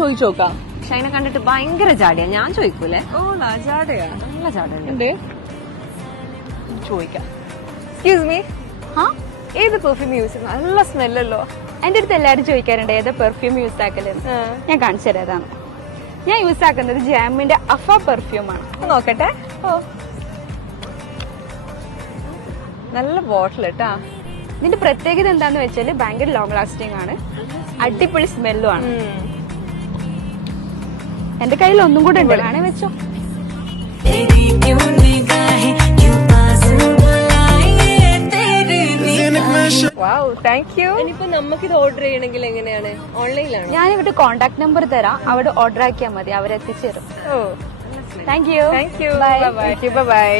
ചോദിച്ചു നോക്കാം. പക്ഷെ അതിനെ കണ്ടിട്ട് ഭയങ്കര ജാടിയാ. ഞാൻ ചോദിക്കൂലേ? ജാടയാ? നല്ല ജാടുണ്ട്. ചോദിക്കാം. എക്സ്ക്യൂസ് മീ, ഏത് പെർഫ്യൂം യൂസ് ചെയ്യുന്നത്? നല്ല സ്മെല്ലല്ലോ. എന്റെ അടുത്ത് എല്ലാരും ചോദിക്കാറുണ്ട് ഏതാ പെർഫ്യൂം യൂസ് ആക്കലെന്ന്. ഞാൻ കാണിച്ചു തരാം. ഞാൻ യൂസ് ആക്കുന്നത് ജാമിന്റെ അഫ പെർഫ്യൂം ആണ്. നോക്കട്ടെ. നല്ല ബോട്ടിൽ കേട്ടാ. ഇതിന്റെ പ്രത്യേകത എന്താന്ന് വെച്ചാല് ഭയങ്കര ലോങ് ലാസ്റ്റിംഗ് ആണ്, അടിപൊളി സ്മെല്ലും ആണ്. എന്റെ കയ്യിൽ ഒന്നും കൂടെ ഉണ്ട്, വേണേ വെച്ചോ. ഇനിയിപ്പോ നമുക്കിത് ഓർഡർ ചെയ്യണമെങ്കിൽ എങ്ങനെയാണ്? ഓൺലൈനിലാണ്? ഞാൻ ഇവിടെ കോൺടാക്ട് നമ്പർ തരാം, അവിടെ ഓർഡർ ആക്കിയാൽ മതി, അവരെത്തിച്ചു തരും. Thank you. ബൈ.